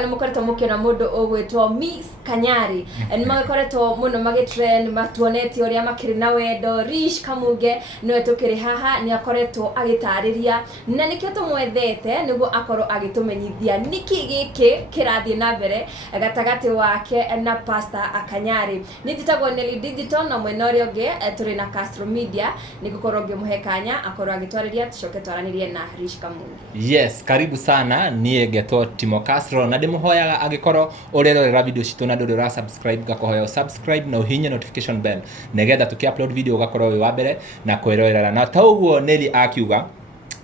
Ni mukoretwo mukira mundu ugwitwo Miss Kanyari ni magakoretwo muno magitrend matuonete uria makiri na wendo. Rish Kamunge niwe tukiri haha ni akoretwo agitariria na nikio tumwethete niguo akorwo agitumenyithia niki giki kirathie na mbere gatagati wake na Pastor Kanyari. Ni titagwo Nelly Digital na mwena uria ungi turi na Castro Media ni gukorwo ngimuhekanya akorwo agitwariria tucoke twaranirie na Rish Kamunge. Yes, karibu sana. Ni Geto Timo Castro na ndimuhoyaga agikorwo urerorera video citu na nduri ra subscribe gakohoya subscribe na uhinye notification bell negetha tuki-upload video gakorwo wi wa mbere na kwirorera. Na tauguo Nelly akiuga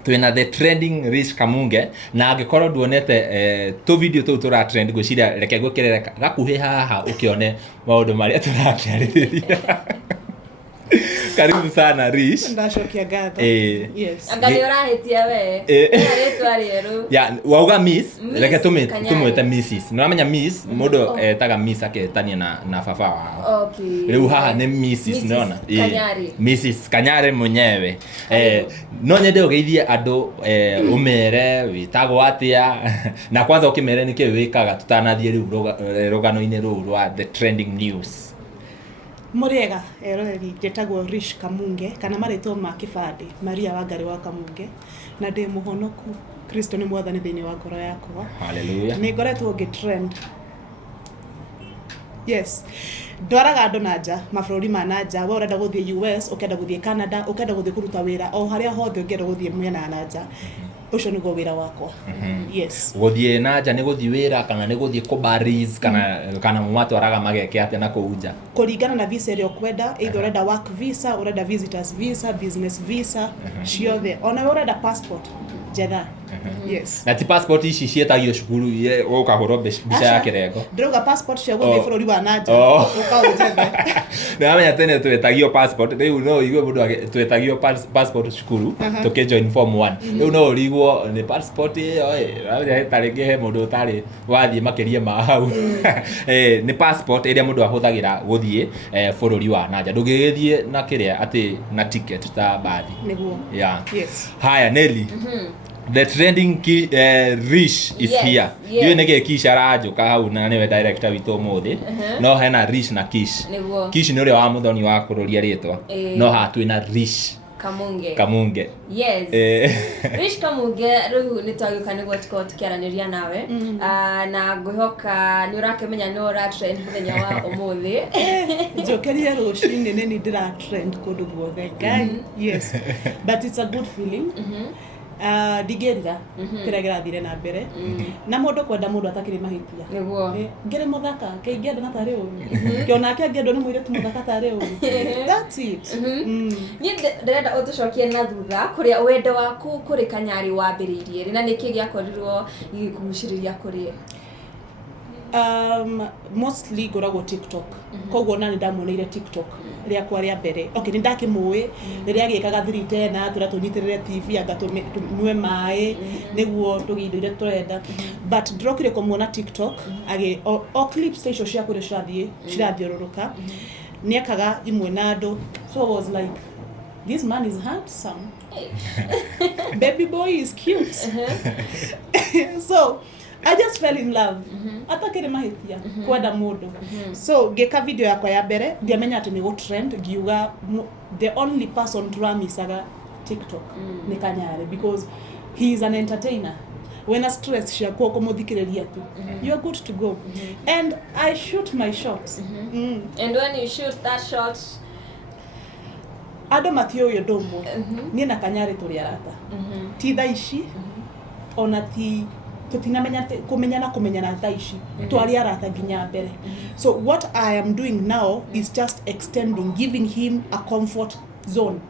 twina the trending Rish Kamunge na agikorwo duonete to video tu tura trend gwiciria reke gwikirira gakuhi haha ukione maundu maria turakiaririria. Karibu sana Rish. Ndashokia gatho. Yes. Angali urahitia we. Aretwa rero. Ya wauga Miss, reke tumwete Mrs. Nramenya Miss mundu etaga Miss aketania na baba wao. Okay. Riu haha ni Mrs. Nona. Kanyari. Mrs. Kanyari munyewe. No nyende ugeithie andu umere witagwo atia na kwanza ukimere niki wikaga tutanathie riu rugano-ini ruu rwa the trending news. Muriega eroreri jetagwo Rish Kamunge kana marito ma kibandi Maria Wangari wa Kamunge na ndi muhonoku Kristo ni mwathani thiini wa ngoro yakwa. Hallelujah. Ni ngoretwo ngitrend. Yes. Ndwaraga andu nanja mabũrũri ma nanja we urenda guthie US ukenda guthie Canada ukenda guthie kuruta wira o haria hothe ungenda guthie mwena nanja ucio nigo wira wakwa. Yes. Guthie nanja ni guthie wira kana ni guthie kubaris kana mwatwaraga mageke atia na kuunja kuringana na visa ĩrĩa ũkwenda either urenda work visa urenda visitors visa business visa ciothe ona we urenda passport jetha. Yes. Na ti passport ici cietagio cukuru ukahũrwo mbica ya kirengo. Ndĩrauga passport cia gũthiĩ bũrũri wa nanja ũkaũnjethe. Nĩwamenya tene twetagio passport rĩu no igue mũndũ twetagio passport cukuru tukijoin form 1 rĩu no ũrigwo nĩ passport ĩyo tarĩngĩ he mũndũ ũtarĩ wathiĩ makĩria ma hau. Nĩ passport ĩrĩa mũndũ ahũthagĩra gũthiĩ bũrũri wa nanja ndũngĩgĩthiĩ na kĩrĩa atĩ na ticket ta bathi nĩguo. Yeah. Yes. Haya Nelly. The trending Rish is here. Yeye nige Kish arajuka hau na niwe director witu muthi. No hena Rish na Kish. Kish ni uri wa muthoni wa kururia ritwa. No hatu ina Rish Kamunge. Yes. Rish Kamunge riu ni twagiuka niguo tukiaraniria nawe. Na ngwihoka ni urakemenya no ra trend muthenya wa umuthi. Njokeria rucini nini ndira trend kundu guothe guy. Yes. But it's a good feeling. Digeriga kiragera thire na mbere na mundu kwenda mundu atakiri mahitia niguo ngere muthaka keingenda na tare uru kiona ke ngendo ni mwire tu muthaka tare uru. That's it. Ni ndenda utucokie na thutha kuria wendo waku kuri Kanyari wambiririe na niki giakorirwo gikuguciriria kuri mostly ngoragwo TikTok. Koguo nani ndamuonire TikTok ria kwa ria mbere. Okay, nindakimui riria gikaga 310 turia tunyitirire TV agatumwe mai niguo tugindire turenda but ndrokire kumuona TikTok age o clips icio cia kuri cirathiururuka ni akaga imwe na andu so I was like this man is handsome. Baby boy is cute. So I just fell in love. Atakire mahitia kwenda mundu. So ngeka video yakwa ya mbere ndiamenya ati ni go trend ngiuga the only person turamisaga TikTok ni Kanyari because he is an entertainer. When a stress ciakwa kumuthikiriria tu you are good to go. And I shoot my shots. And when you shoot that shot ado matio yo domo ni na Kanyari turi arata ti thaici ona ti tutinamenya kumenyana thaici twari arata nginya mbere. So what I am doing now is just extending, giving him a comfort zone.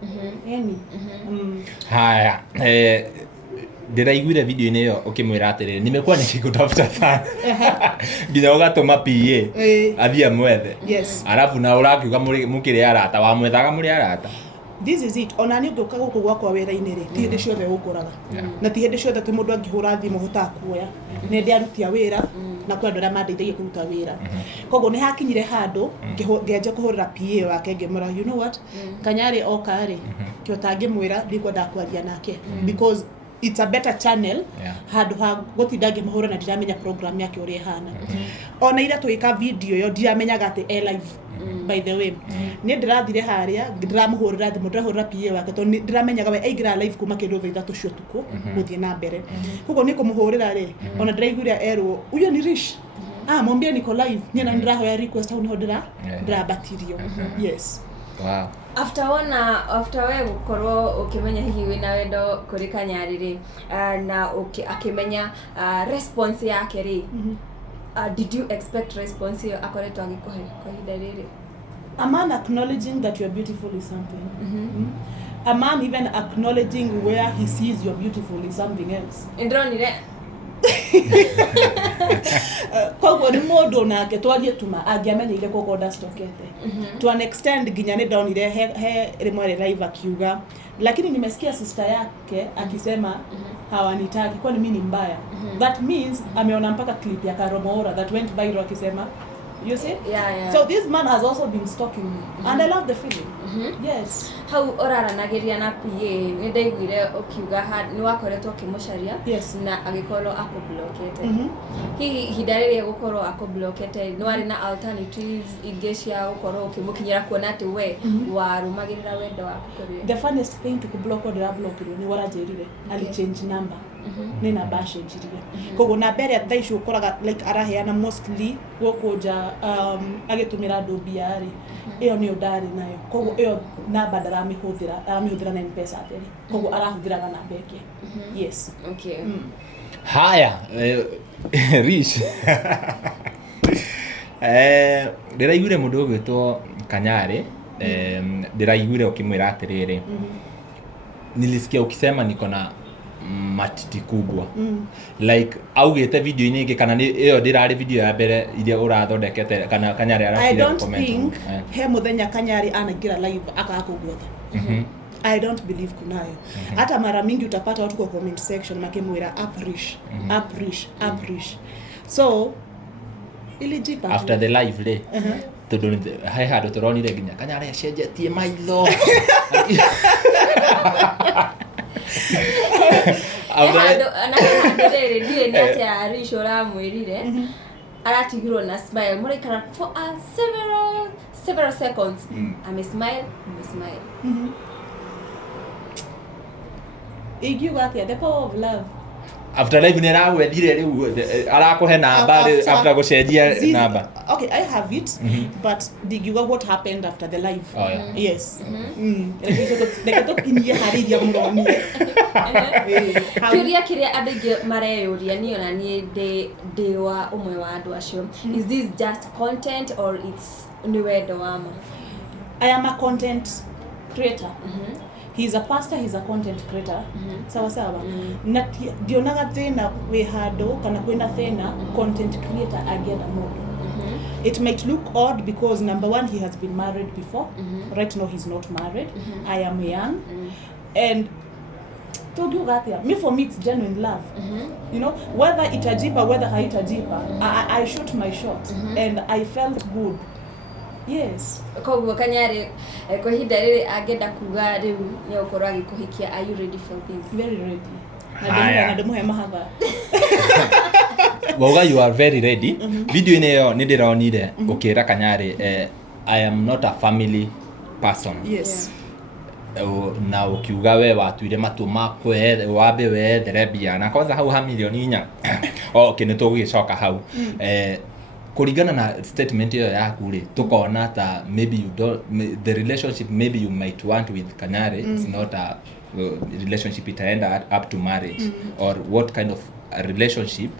Haya ndiraiguire video-inĩ ĩyo ukimwira atiriri nimekuwa nikikutafuta sana nginya ugatuma PA athia mwethe. Yes. Alafu na urakiuga mukiri arata wa mwethaga muri arata. This is it. Ona ni ngoka guku gwakwa wira-inĩ ri ti hindi ciothe ukuraga na ti hindi ciothe ti mundu angihura thimu hota kuoya ni ndi arutia wira na kwa andũ arĩa mandeithagia kũruta wĩra. Koguo nĩ hakinyire handũ ngĩanjia kũhũrĩra PA wake ngĩmwĩra you know what Kanyari oka rĩ kĩo tangĩmwĩra ndikwenda kwaria nake because it's a better channel Yeah. handu ha gutindage mahura na ndiramenya program yake uri hana ona ira tuika video yo ndiramenyaga ati live by the way ni ndirathire haria ndiramuhurira thimu ndirahurira PA wake to ndiramenyaga we aigira live kuma kindu thitha tucio tuku guthie na mbere kuko ni kumuhurira ri ona ndiraiguria erwo uyo ni Rish mwambie niko live nyina ndirahoya request au niho ndirabatirio yes. Wow. After we gukorwo ukimenya hihi wina wendo kuri Kanyari ri na akimenya response yake ri did you expect response yo akoretwo agikuhe kwa hinda riri? A man acknowledging that you're beautiful is something. A man even acknowledging where he sees you're beautiful is something else. Indronire koguo ni mundu nake twarie tuma angiamenyeire koko ndastokete to an extent ginya ni ndonire he rimwe live akiuga, lakini nimesikia sister yake akisema hawanitaki kwani mimi ni mbaya. That means ameona mpaka clip ya Karomora that went viral akisema, you see? Yeah. So this man has also been stalking me and I love the feeling. Yes. How oraranagiria na PA ni ndaiguire ukiuga ni wakoretwo kimusharia na agikorwo akublockete. Hihi hidarĩria gukorwo akublockete no ari na alternatives ingĩ cia gukorwo ukimukinyira kuona ati we warumagirira wendo waku kuri? The funniest thing to kublock or block ni waranjirire ali change number. Ni na bashe jiria kogo na bere thaishu ukoraga like araheana mostly gokuja agitumira andu biari iyo ni udari nayo kogo iyo namba ndaramihũthĩra na M-Pesa ateri kogo arahuthiraga na beke. Yes. Okay. Haya Rish ndiraiguire mundu ugwitwo Kanyari ndiraiguire ukimwira atiriri nilisikia ukisema niko na matiti kubwa like augite video ini ingi kana ni iyo ndirari video ya mbere iria urathondekete kana Kanyari arakira comment. I don't think he muthenya Kanyari anagira live akakugwetha. I don't believe kunayo. Hata mara mingi utapata watu kwa comment section makimwira uprish. So ilijipa after the live day tondu hai handu turonire nginya Kanyari acenjetie maitho anarere ndiye nati Rish uramwirire aratigirwo na smile muraikara for several seconds smile. Igiuga atia the power of love. After live nera wethire riu arakuhe namba after gucenjia namba. Okay, I have it but digiuga what happened after the live. Oh yeah. Yes. Neketo hariria muroni. Kiuria kiria andu ingi mareyuria ni ona ni de wa umwe wa andu acio. Is this just content or it's ni wendo wama? I am a content creator. He's a pastor, he's a content creator. Sawa. Na dionaga thina we hado kana kwenda thina content creator agenda modo. It might look odd because number one, he has been married before. Right now he's not married. I am young. And to do that, for me it's genuine love. You know, whether itajipa, whether haitajipa, I shoot my shot and I felt good. Yes. Koguo Kanyari kwa hinda riri angenda kuga riu ni ukorwo agikuhikia, are you ready for this? Very ready. Haya. Ndamuhe mahaba. Wauga you are very ready. Video ine yo ni ndironire ukira Kanyari I am not a family person. Yes. Na ukiuga we watuire matu makwe wabe we therebia na kwanza hau ha milioni 4 okay ni tugicoka hau kuringana na statement hiyo yaku ri tukona ta maybe you don't the relationship maybe you might want with Kanyari it's not a relationship it end up to marriage or what kind of a relationship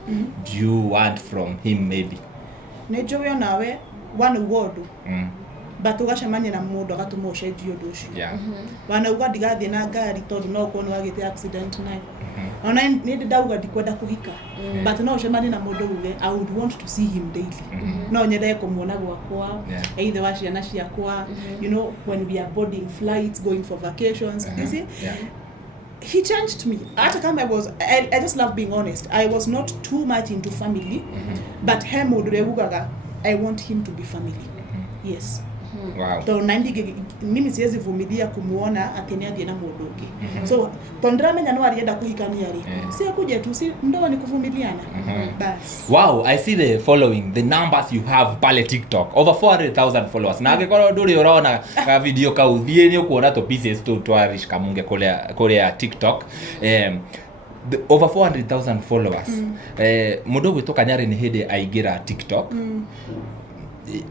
do you want from him maybe nejowe nawe one word but ugacemania na mundu agatuma ucenjio ndu ucio wanauga ndigathie na ngari tondu no kuona wagite accident nayo ona ni ndauga ndikwenda kuhika but no ucemania na mundu uge I would want to see him daily no nyende kumuona gwakwa either wa ciana ciakwa you know when we are boarding flights going for vacations you see he changed me. Hata kama I just love being honest. I was not too much into family but him would I want him to be family. Yes. Wow. To mimi siwezi vumilia kumuona atiniathie na mundu ungi. So tondramenya no arienda kuhikania ri. Si akuje tu, si ndoa ni kuvumiliana. Bas. Wow, I see the following, the numbers you have pale TikTok, over 400,000 followers. Na angĩkorwo ndũrĩ ũrona ka video kau thiĩ nĩ ũkuona to pieces to Rish Kamunge kũrĩa TikTok. Over 400,000 followers. Mũndũ gwĩtwo Kanyari nĩ hĩndĩ aingĩra TikTok.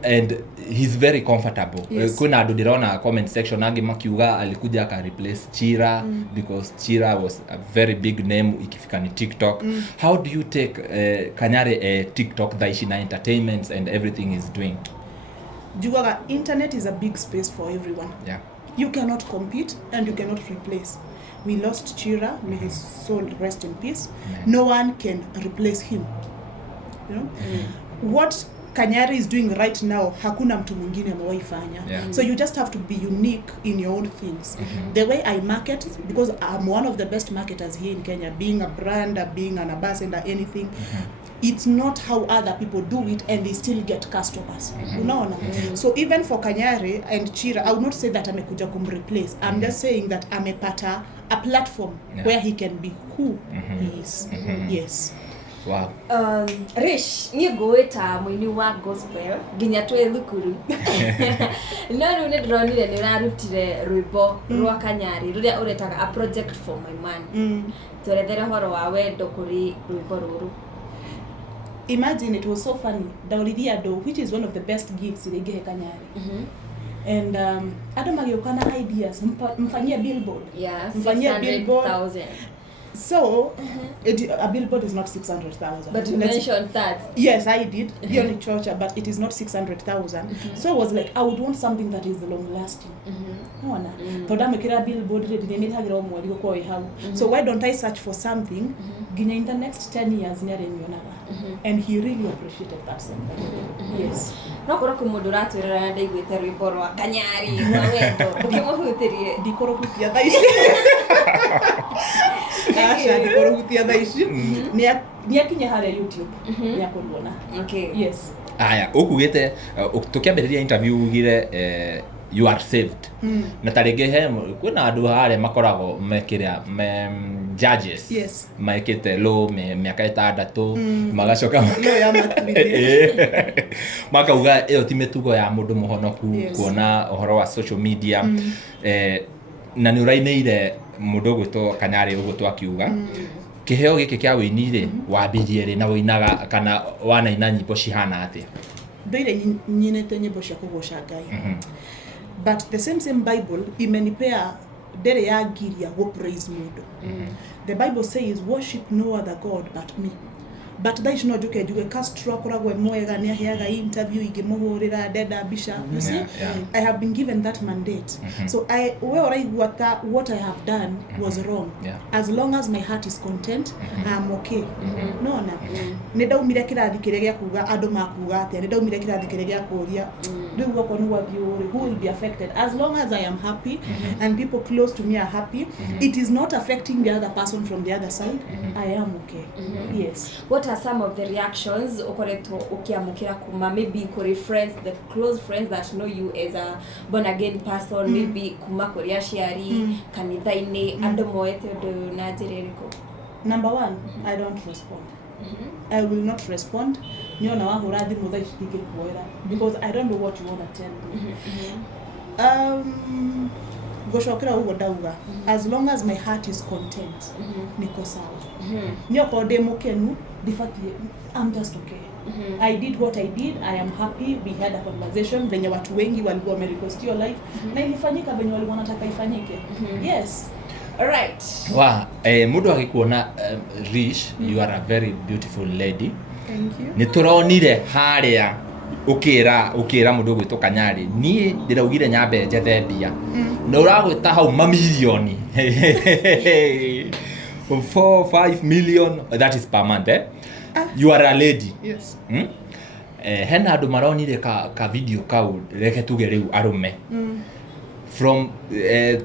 And he's very comfortable. Yes. Kuna andũ ndĩrona comment section angĩ makiuga alikuja aka replace Chira because Chira was a very big name ikifika ni TikTok. How do you take Kanyari TikTok thaici na entertainments and everything he's doing? Jugaga internet is a big space for everyone. Yeah. You cannot compete and you cannot replace. We lost Chira, may his soul rest in peace. No one can replace him. You know? What Kanyari is doing right now, hakuna mtu mwingine amewaifanya. So you just have to be unique in your own things. The way I market, because I'm one of the best marketers here in Kenya, being a brand, being an ambassador, anything, it's not how other people do it and they still get customers. Unaona? So even for Kanyari and Chira, I would not say that amekuja kumreplace. I'm just saying that amepata a platform where he can be who he is. Yes. Wow. Rish, niĩ ngũĩta mũini wa gospel nginya twĩ thukuru. No rĩu nĩ ndĩronire nĩ ũrarutire rwĩmbo rwa Kanyari rũrĩa ũretaga A Project for My Man. Twerethere ũhoro wa wendo kũrĩ rwĩmbo rũrũ. Imagine, it was so funny. Dauridia do, which is one of the best gifts they gave Kanyari. And Adam magiokana ideas, mfanyia billboard. Yeah, mfanyia billboard. 600,000. So, a billboard is not 600,000. But you mentioned that. Yes, I did. Here in church, but it is not 600,000. So I was like, I would want something that is long lasting. No, Toda billboard. So why don't I search for something? In the next 10 years, and he really appreciated that something. Yes. No kora kumudura twirira na ndaiguite rwimbo rwa Kanyari rwa wendo ndikimũhutirie ndikorohutia thaici Asha ndikorohutia thaici ni akinya hare YouTube ni akuona. Okay. Yes. Aya ukugite tukiambiriria interview ugire you are saved. Na tarige he kuna andu hare makoragwo mekiria judges. Yes. Maikite low miaka 6 magacoka no ya maturithia makauga iyo ti mitugo ya mundu muhonoku kuona uhoro wa social media. Na ni urainire mundu gwitwo Kanyari ugo twakiuga kiheo giki kia wĩini ri wambirie ri na wĩinaga kana wanaina nyimbo cihana atia? Ndoire nyinete nyimbo cia kugoca Ngai. But the same Bible imenipea dere ya giria go praise mundu. The Bible says worship no other god but me. But that is not okay. You Castro koragwe mwega ni aheaga interview igimuhurira deda bisha. You see, I have been given that mandate. So what I have done was wrong. As long as my heart is content, I'm okay. No. Nidaumire kirathi kire gya kuga andu makuga atia, nidaumire kirathi kire gya kuria. Riu goko ni wathiuri, who will be affected? As long as I am happy and people close to me are happy, it is not affecting the other person from the other side. I am okay. Yes. What are some of the reactions ukoretwo ukiamukira kuma maybe kuri friends, the close friends that know you as a born again person, maybe kuma kuri aciari kanitha-ini andu moete ndu na njira iriko? Number one, I don't respond. I will not respond. Niona wahura thimu thaici ndingĩkuoera because I don't know what you want to tell me. Goshokera ugo dauga, as long as my heart is content, niko sawa. Nyoko demokenu difatie, I'm just okay. I did what I did, I am happy. We had a conversation venye watu wengi walikuwa wamerequest your life na ilifanyika venye walikuwa wanataka ifanyike. Yes. Alright. Wa mundu agikuona Rish, you are a very beautiful lady. Thank you. Nituronire haria ukira mundu gwitwo Kanyari ni ndiraugire nyambe njethe mbia na uragwita hau mamilioni 4-5 million, that is per month. You are a lady. Yes. Hena andu maronire ka video kau reke tuge riu arume from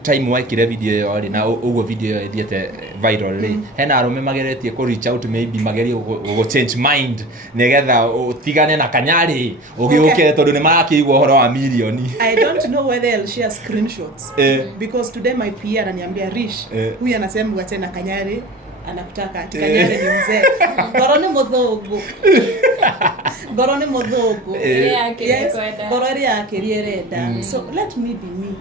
time waikire video yo ri na uguo video yo ithiete viral ri hena arume mageretie ku reach out maybe magerie go change mind negetha utigane na Kanyari ugiuke tondu ni makigwo horo wa milioni. I don't know whether I'll share screenshots because today my PR ananiambia Rish huyu anasema uache na Kanyari anakutaka ati Kanyari ni mzee. Goro ni mudhogo goro yake rierenda. So let me be me.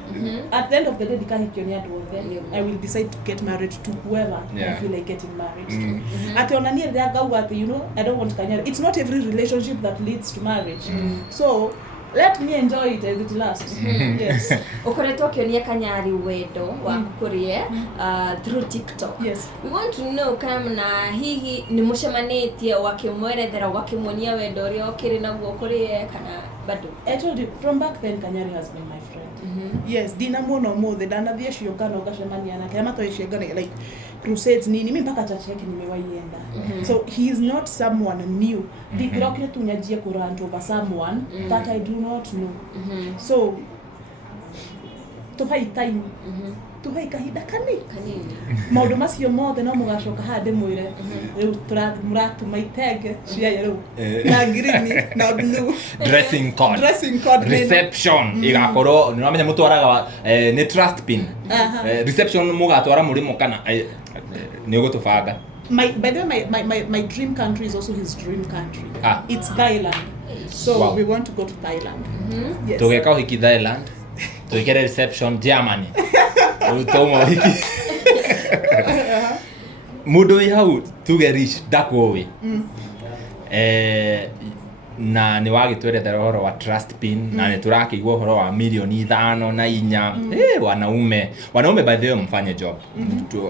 At the end of the day dikahikionia duothe I will decide to get married to whoever I feel like getting married to. Ationania ndagauga ati you know I don't want Kanyari. It's not every relationship that leads to marriage. So let me enjoy it as it lasts. Yes. Ukoretwo kionia Kanyari wendo wa kukurie through TikTok. Yes. We want to know kama hihi ni mushemanitie wakimwerethera wakimonia wendo rio kiri naguo kurie kana bado. I told you from back then Kanyari has been my friend. Yes, dina muno mothe danathie ciongano gacemania nake amato iciengana like crusades nini mimi mpaka church yake nimewaienda. So he is not someone new. Dikirokire tunyajie kurant over someone that I do not know. So tupai time tupai kahida kanini maundu macio mothe no mugacoka hande mwire riu turamuratu maitege cia yellow na green na blue dressing code reception igakorwo ni wamenya mutwaraga ni trust pin reception mugatwara murimo kana ni ugutubanga. By the way, my dream country is also his dream country. It's Thailand. So we want to go to Thailand. Yes. Tugeka uhiki Thailand. Tugekere reception Germany. Utomo hiki. Mudo hau tugerish dakowe. Na ni wagitwerethera horo wa trust pin na ni turakigwo horo wa milioni 5 na 4. Wanaume by the way mfanye job.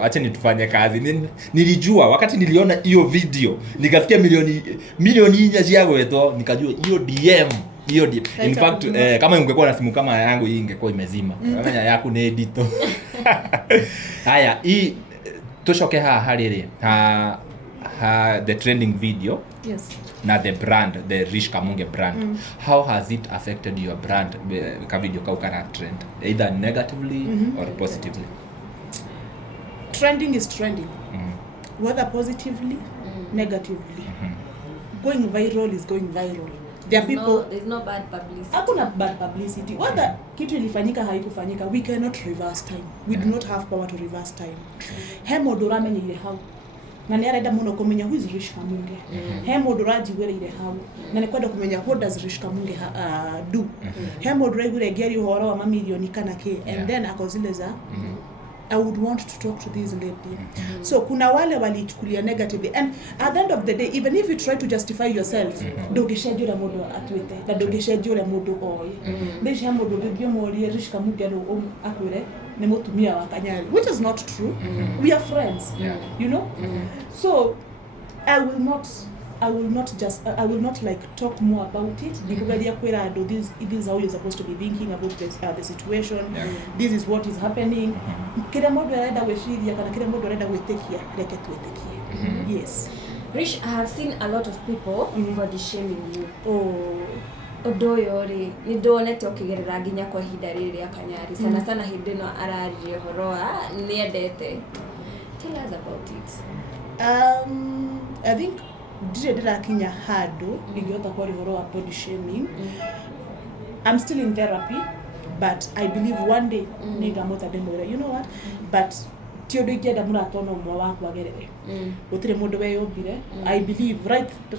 Acha nitufanye kazi. Nilijua wakati niliona hiyo video nikafikia milioni 4 ciagwetwo nikajua hiyo DM. In fact kama ungekuwa na simu kama yangu hii ingekuwa imezima. Kama yako ni edito. Haya hii tushoke hariri the trending video. Yes. Na the brand, the Rish Kamunge brand. How has it affected your brand ka video ka ukara trend either negatively or positively? Trending is trending. Whether positively, negatively. Going viral is going viral. There's no bad publicity. Hakuna bad publicity. Whether kitu ilifanyika haikufanyika, we cannot reverse time. We do not have power to reverse time. Hemo doramenye ile hau. Na ni arenda muno kumenya who is Rish Kamunge. Hemo dorajiwere ile hau. Na ni kwenda kumenya what does Rish Kamunge do. Hemo doraigure geri uhoro wa mamilioni kana ke and then akozileza I would want to talk to this lady. So kuna wale walichukulia negatively and at the end of the day even if you try to justify yourself dogeshaje mudo atwete na dogeshaje mudo oy ndisha mudo bibyo mori Rish Kamunge no akwire ni mutumia wa Kanyari, which is not true. We are friends. You know. So I will not like talk more about it because this is how you're supposed to be thinking about the situation. This is what is happening. Kila modo anaenda weshiria kana kila modo anaenda wetekia leke tuwetekie. Yes. Rish, I have seen a lot of people body shaming you. Odoyori ni donete okigerera nginya kwa ihinda riri ya Kanyari sana hindi no ararie horoa ni endete. Tell us about it. I think dira kinya hado ingota kwa horoa body shaming. I'm still in therapy but I believe one day niga mota demore. You know what? But tiodo igenda muratono mwa wako agerere. Utire mundu we yobire. I believe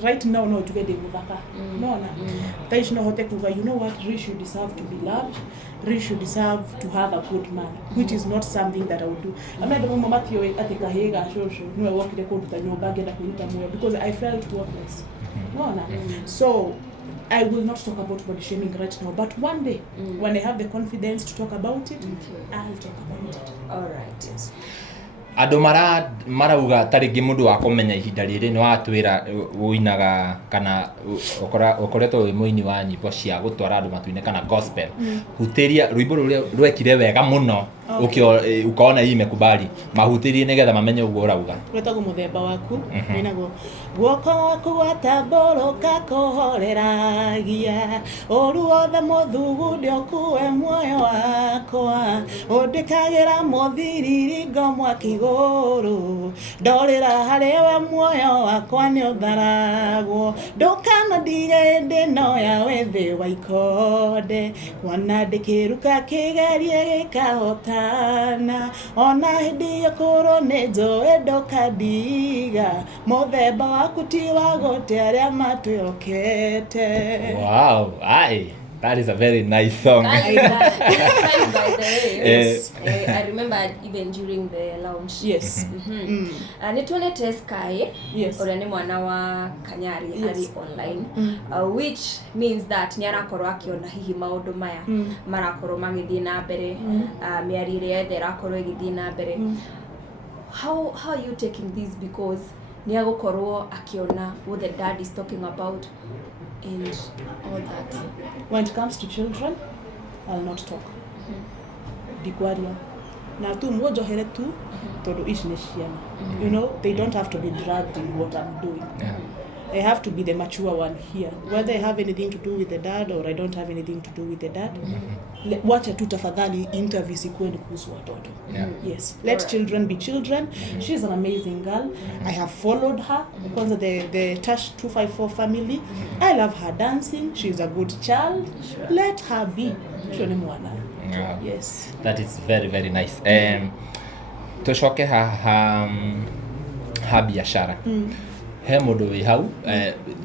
right now no tugende muthaka. No na. They should hote kuga you know what Rish should deserve to be loved. Rish should deserve to have a good man, which is not something that I would do. I'm not the mama tio atika hega shosho. No walk the code to nyumba genda kuita moyo because I felt worthless. No na. So I will not talk about body shaming right now, but one day when I have the confidence to talk about it, I'll talk about it. All right. Yes. Ado marauga taringi mundu wa kumenya ihinda riri ni watwira uinaga kana ukoretwo wi muini wa nyimbo cia gutwara andu matuine kana gospel hutiria rwimbo ruria rwekire wega muno ukaona hii imekubali mahutirie nigetha mamenye uguo urauga wetagwo muthemba waku winaguo guoko waku watambũrũka kũhoreragia ũru wothe mũthugundi ũkue muoyo wakwa ũndĩkagĩra mũthiriringo mwaki igũrũ ndorĩra harĩ we muoyo wakwa nĩ ũtharagwo ndũkanandige hĩndĩ ĩno ya wĩthĩ wa ikonde kuona ndĩkĩruka kĩgerie gĩkahotana ona hĩndĩ ya kũrwo nĩ njũĩ ndũkandiga mũthemba waku ti wa gũte arĩa matwĩhokete. Wow, that is a very nice song. By the way, yes. I remember even during the launch. Yes. Nituonete Sky, Yes. ũrĩa nĩ mwana wa Kanyari, Yes. ari online, which means that nĩ arakorwo akiona hihi maũndũ maya marakorwo magĩthiĩ na mbere, mĩario yothe ĩrakorwo ĩgĩthiĩ na mbere. How are you taking this, because nĩ agũkorwo akiona what the dad is talking about and all that? When it comes to children, I'll not talk. Dikwaria. Na tu mwojohere tu todo ici nĩ ciana. You know, they don't have to be dragged in what I'm doing. Yeah. I have to be the mature one here. Whether I have anything to do with the dad or I don't have anything to do with the dad. Wacha tu tafadhali interview ikuwe ni kuhusu watoto. Yeah. Yes. Let children be children. She's an amazing girl. I have followed her. Kwanza the Tash 254 family. I love her dancing. She's a good child. Sure. Let her be. Shoni mwana. Yeah. Yes. That is very, very nice. Tushoke ha biashara. He mũndũ wĩ hau,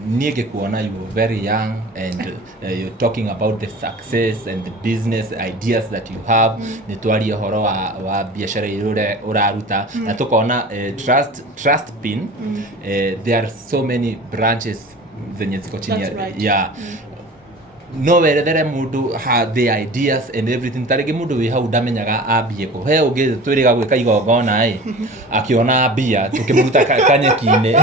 niĩ ngĩkuona you were very young and you're talking about the success and the business ideas that you have. Nĩ twaria ũhoro wa biashara ĩrĩa ũraruta na tukona trust pin. There are so many branches zenye ziko chini. That's right. Yeah. No werethere mundu the ideas and everything tarigi mundu wi hau ndamenyaga ambie ko he ungi twiriga gwika igongona akiona mbia tukimuruta kanyeki-ini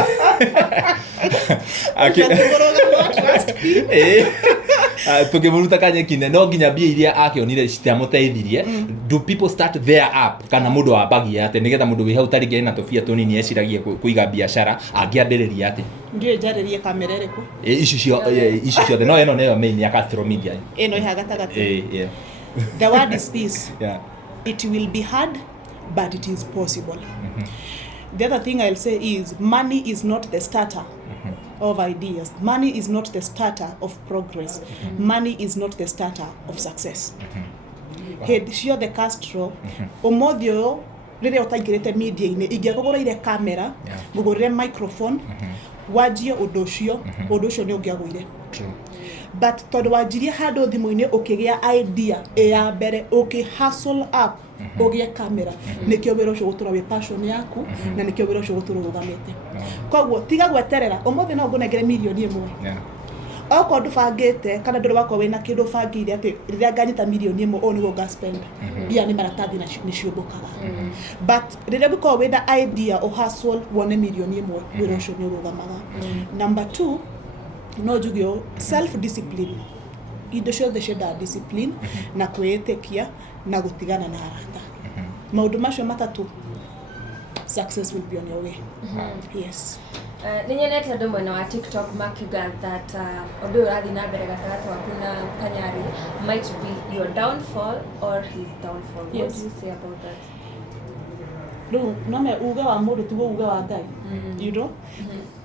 tukimuruta kanyeki-ini no nginya mbia iria akionire citiamuteithirie. Do people start there up kana mundu ambagia ate nigetha mundu wi hau tarigi na tofia tunini eciragie kuiga biashara angiambiriria ate Ndiye njaririe kamera ĩrĩkũ? Ici ciothe no eno neyo main ya Castro Media. Ĩno ĩha gatagatĩ. Yeah. The word is this. Yeah. It will be hard, but it is possible. The other thing I'll say is money is not the starter of ideas. Money is not the starter of progress. Money is not the starter of success. Hĩndĩ ciothe Castro, ũmũthĩ ũyũ rĩrĩa ũtaingĩrĩte media-inĩ ingĩakũgũrĩire kamera, ngũgũrĩre microphone, wajie ũndũ ũcio nĩ ũngĩagũire. True. But tondũ wanjirie handũ thimũ-inĩ ũkĩgĩa idea ya mbere hustle up ũgĩe kamera nĩkĩo wĩra ũcio gũtũra wĩ passion yaku na nĩkĩo wĩra ũcio gũtũra ũrũgamĩte. Koguo tiga gweterera ũmũthĩ no ngũnengere milioni ĩmwe. Okorwo ndũbangĩte kana ndũrĩ wakorwo wĩna kĩndũ ũbangĩire atĩ rĩrĩa nganyita milioni ĩmwe nĩguo ngaspend mbia nĩ maratathi nĩ ciũmbũkaga. But rĩrĩa ũkorwo wĩna idea hustle wone milioni ĩmwe wĩra ũcio nĩ ũrũgamaga. Number 2, no jugio self discipline. Indo ciothe ciendaga discipline na kwĩĩtĩkia na gũtigana na harata. Maũndũ macio matatũ, success will be on your way. Yes. Nĩnyonete andũ mwena wa TikTok makiuga that ũndũ ũyũ ũrathiĩ na mbere gatagatĩ waku na Kanyari might be your downfall or his downfall. Yes. What do you say about that? Rĩu no me uge wa mũndũ tiguo uge wa Ngai. You know?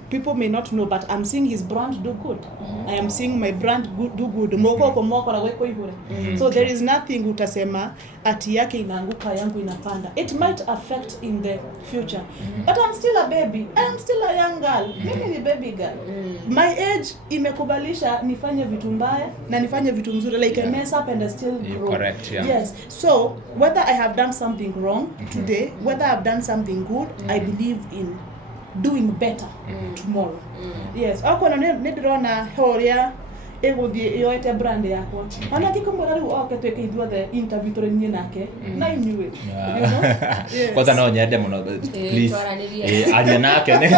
People may not know, but I'm seeing his brand do good. I am seeing my brand do good. Moko moko la weko ihore. So there is nothing utasema ati yake inaanguka yangu inapanda. It might affect in the future. But I'm still a baby. I am still a young girl. Mimi ni baby girl. My age imekubalisha nifanye vitu mbaya na nifanye vitu nzuri. Like I mess up and I still grow. Correct, yeah. Yes. So whether I have done something wrong today, whether I've done something good, I believe in doing better tomorrow. Yes. Akona nĩ ndĩrona horia ĩgũthiĩ yoete brand yakwa. Ona ngĩkũmwĩra rĩu oke twĩke ithuothe interview tũrĩnie nake. Na I knew it. You know? Yes. Kwanza no nyende mũno please. Aria nake ne.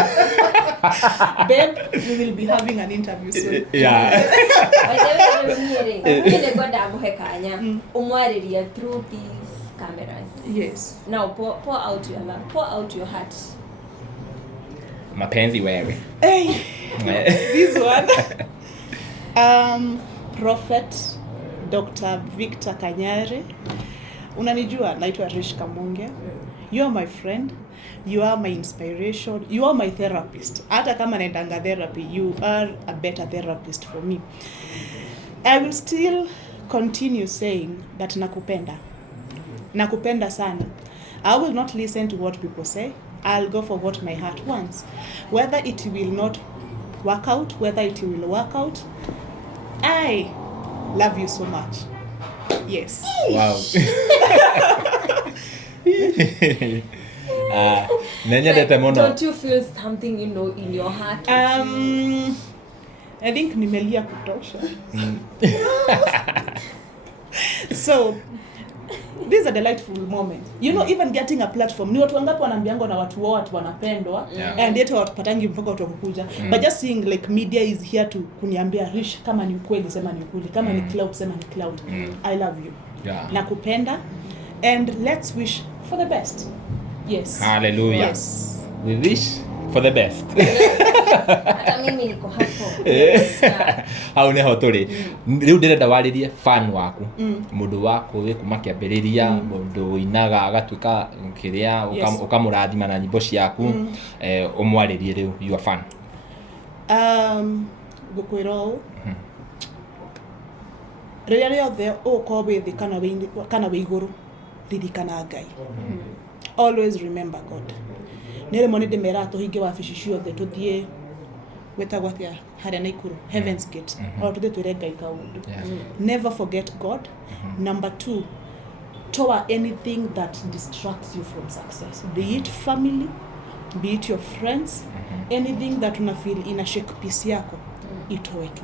Babe, we will be having an interview soon. Yeah. By the way, nĩ ngwenda mũhe kanya ũmwarĩrie through these cameras. Yes. Now pour out your love, pour out your heart. Mapenzi wewe. Hey, this one. Prophet Dr. Victor Kanyari. Unanijua, naitwa Rish Kamunge. You are my friend. You are my inspiration. You are my therapist. Hata kama naendanga therapy, you are a better therapist for me. I will still continue saying that nakupenda. Nakupenda sana. I will not listen to what people say. I'll go for what my heart wants. Whether it will not work out, whether it will work out, I love you so much. Yes. Wow. Nenyendete muno. Don't you feel something in your heart? I think nimelia kutosha. So this is a delightful moment. You know, even getting a platform. Ni watu wangapi wanaambiangwa na watu wao wanapendwa, and yet watupatangi mpaka watu kukuja. But just seeing like media is here to kuniambia Rish, kama ni ukweli sema ni ukweli, kama ni cloud sema ni cloud. I love you. Nakupenda, and let's wish for the best. Yes. Hallelujah. Yes. We wish for the best. Hata mimi niko hapo. Hau neho turi. Riu ndirenda waririe fan waku. Mundu wako we kuma kiambiriria, mundu inaga agatuika kiria ukamurathima na nyimbo ciaku, umwaririe riu your fan. Gukwiro. Riria riothe uko withi kana wi iguru, ririkana Ngai. Always remember God. Nere moni de merato hinge wa fishi ciothe tuthie wetagwa tia haria Naikuru, Heaven's Gate, or tuthie twire Ngai kaundu. Never forget God. Number 2, toa anything that distracts you from success, be it family, be it your friends, anything that una feel ina shake peace yako, itoe tu.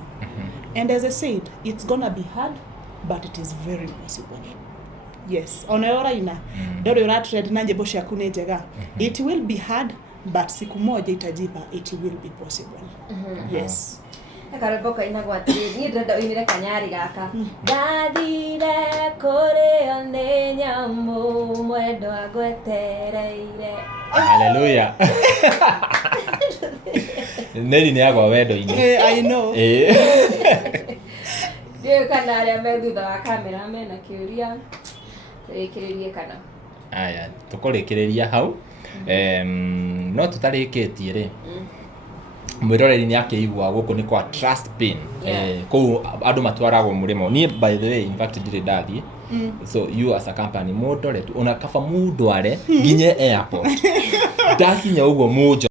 And as I said, it's gonna be hard, but it is very possible. Yes, onaora ina ndio ura trend na nyimbo ciaku ni njega. It will be hard, but siku moja itajipa, it will be possible. Yes. Akarebo kaina gwatiri ni ndenda uinire Kanyari gaka. Ndathire kuri one nyamu mwendo agwetereire. Hallelujah. Neri ni agwa wendo ini. I know. Ndio kana aria me thutha wa kamera mena kiuria. Rekiririe kana. Aya, tukurikiriria hau. No tutarikitie ri. Mwiroreri ni akiigua guku ni kwa Trust Pin. Ku andu matwaragwo murimo. Ni by the way, in fact ndire ndathie. So you as a company motore tu ona kaba mundu are nginye airport. Ndakinya uguo mujo